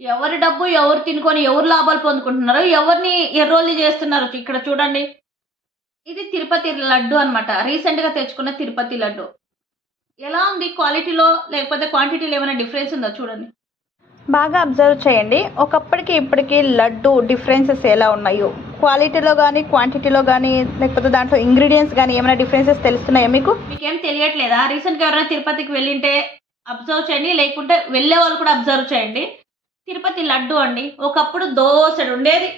ఎవరి డబ్బు ఎవరు తినుకొని ఎవరు లాభాలు పొందుకుంటున్నారో ఎవరిని ఎర్రోళ్ళు చేస్తున్నారు ఇక్కడ చూడండి. ఇది తిరుపతి లడ్డు అనమాట రీసెంట్గా తెచ్చుకున్న తిరుపతి లడ్డు. ఎలా ఉంది? క్వాలిటీలో లేకపోతే క్వాంటిటీలో ఏమైనా డిఫరెన్స్ ఉందా చూడండి. బాగా అబ్జర్వ్ చేయండి. ఒకప్పటికి ఇప్పటికి లడ్డు డిఫరెన్సెస్ ఎలా ఉన్నాయో. క్వాలిటీలో కానీ క్వాంటిటీలో కానీ లేకపోతే దాంట్లో ఇంగ్రీడియంట్స్ కానీ ఏమైనా డిఫరెన్సెస్ తెలుస్తున్నాయా మీకు? మీకేం తెలియట్లేదా? రీసెంట్గా ఎవరైనా తిరుపతికి వెళ్ళింటే అబ్జర్వ్ చేయండి. లేకుంటే వెళ్ళే వాళ్ళు కూడా అబ్జర్వ్ చేయండి. తిరుపతి లడ్డు అండి. ఒకప్పుడు దోశడు ఉండేది.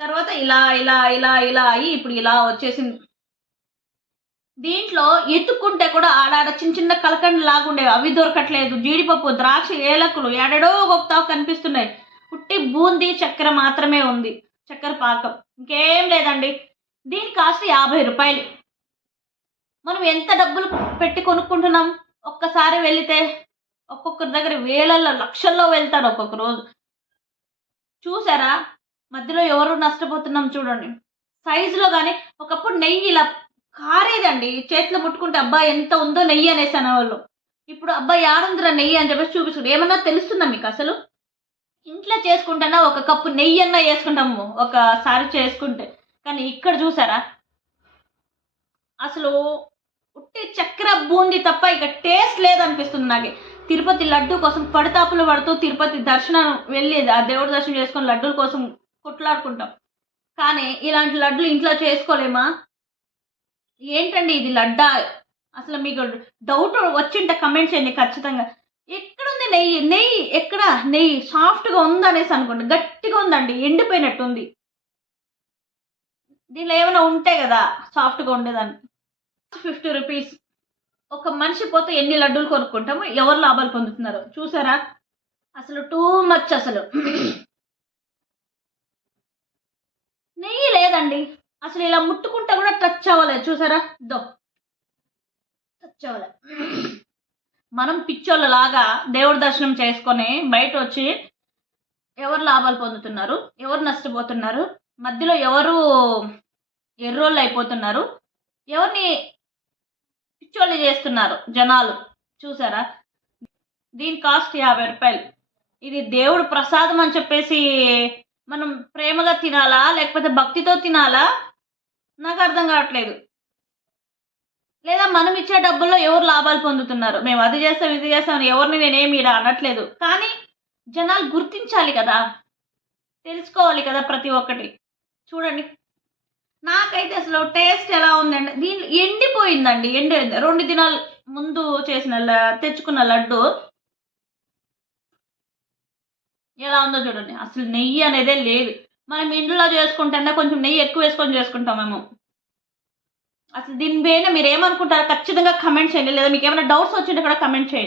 తర్వాత ఇలా ఇలా ఇలా ఇలా అయ్యి ఇప్పుడు ఇలా వచ్చేసింది. దీంట్లో ఎత్తుక్కుంటే కూడా ఆడాడ చిన్న చిన్న కలకండి లాగుండేవి. అవి దొరకట్లేదు. జీడిపప్పు ద్రాక్ష ఏలకులు ఎడడో గొప్ప కనిపిస్తున్నాయి. పుట్టి బూందీ చక్కెర మాత్రమే ఉంది. చక్కెర పాకం. ఇంకేం లేదండి. దీని కాస్ట్ యాభై రూపాయలు. మనం ఎంత డబ్బులు పెట్టి కొనుక్కుంటున్నాం? ఒక్కసారి వెళితే ఒక్కొక్కరి దగ్గర వేలల్లో లక్షల్లో వెళ్తారు ఒక్కొక్క రోజు. చూసారా? మధ్యలో ఎవరు నష్టపోతున్నాం చూడండి. సైజులో కానీ ఒకప్పుడు నెయ్యి ఇలా కారేదండి. చేతిలో ముట్టుకుంటే అబ్బా ఎంత ఉందో నెయ్యి అనేసి అనేవాళ్ళు. ఇప్పుడు అబ్బా ఆడుందిరా నెయ్యి అని చెప్పేసి చూపిస్తుంది ఏమన్నా తెలుస్తుందా మీకు అసలు? ఇంట్లో చేసుకుంటేనా ఒక కప్పు నెయ్యి అన్నా చేసుకుంటాము ఒకసారి చేసుకుంటే. కానీ ఇక్కడ చూసారా? అసలు ఉట్టి చక్కెర బూంది తప్ప ఇక టేస్ట్ లేదనిపిస్తుంది నాకు. తిరుపతి లడ్డు కోసం పడతాపులు పడుతూ తిరుపతి దర్శనం వెళ్ళి ఆ దేవుడి దర్శనం చేసుకొని లడ్డూల కోసం కొట్లాడుకుంటాం. కానీ ఇలాంటి లడ్డులు ఇంట్లో చేసుకోలేమా? ఏంటండి ఇది లడ్డా? అసలు మీకు డౌట్ వచ్చింటే కమెంట్ చేయండి ఖచ్చితంగా. ఎక్కడుంది నెయ్యి? నెయ్యి ఎక్కడ? నెయ్యి సాఫ్ట్గా ఉందనేసి అనుకోండి. గట్టిగా ఉందండి. ఎండిపోయినట్టు ఉంది దీనిలో ఏమైనా ఉంటే కదా సాఫ్ట్గా ఉండేదాన్ని. ఫిఫ్టీ రూపీస్ ఒక మనిషి పోతే ఎన్ని లడ్డూలు కొనుక్కుంటాము? ఎవరు లాభాలు పొందుతున్నారు? చూసారా? అసలు టూ మచ్ అసలు. నెయ్యి లేదండి. అసలు ఇలా ముట్టుకుంటే కూడా టచ్ అవ్వలేదు. చూసారా? దో టచ్ అవ్వలేదు. మనం పిచ్చోళ్ళ లాగా దేవుడి దర్శనం చేసుకొని బయట వచ్చి ఎవరు లాభాలు పొందుతున్నారు? ఎవరు నష్టపోతున్నారు? మధ్యలో ఎవరు ఎర్రోళ్ళు అయిపోతున్నారు? ఎవరిని కొనుగోలు చేస్తున్నారు జనాలు. చూసారా? దీని కాస్ట్ యాభై రూపాయలు. ఇది దేవుడు ప్రసాదం అని చెప్పేసి మనం ప్రేమగా తినాలా లేకపోతే భక్తితో తినాలా? నాకు అర్థం కావట్లేదు. లేదా మనం ఇచ్చే డబ్బుల్లో ఎవరు లాభాలు పొందుతున్నారు? మేము అది చేస్తాం ఇది చేస్తాం అని ఎవరిని నేనేమి ఇలా అనట్లేదు. కానీ జనాలు గుర్తించాలి కదా. తెలుసుకోవాలి కదా ప్రతి ఒక్కటి. చూడండి. నాకైతే అసలు టేస్ట్ ఎలా ఉందండి? దీని ఎండిపోయిందండి ఎండి రెండు దినాలు ముందు చేసిన ల- తెచ్చుకున్న లడ్డు ఎలా ఉందో చూడండి. అసలు నెయ్యి అనేదే లేదు. మనం ఇంట్లో చేసుకుంటే కొంచెం నెయ్యి ఎక్కువ వేసుకొని చేసుకుంటాం మేము. అసలు దీని పైన మీరు ఏమనుకుంటారో ఖచ్చితంగా కమెంట్ చేయండి. లేదా మీకు ఏమైనా డౌట్స్ వచ్చింటే కూడా కమెంట్ చేయండి.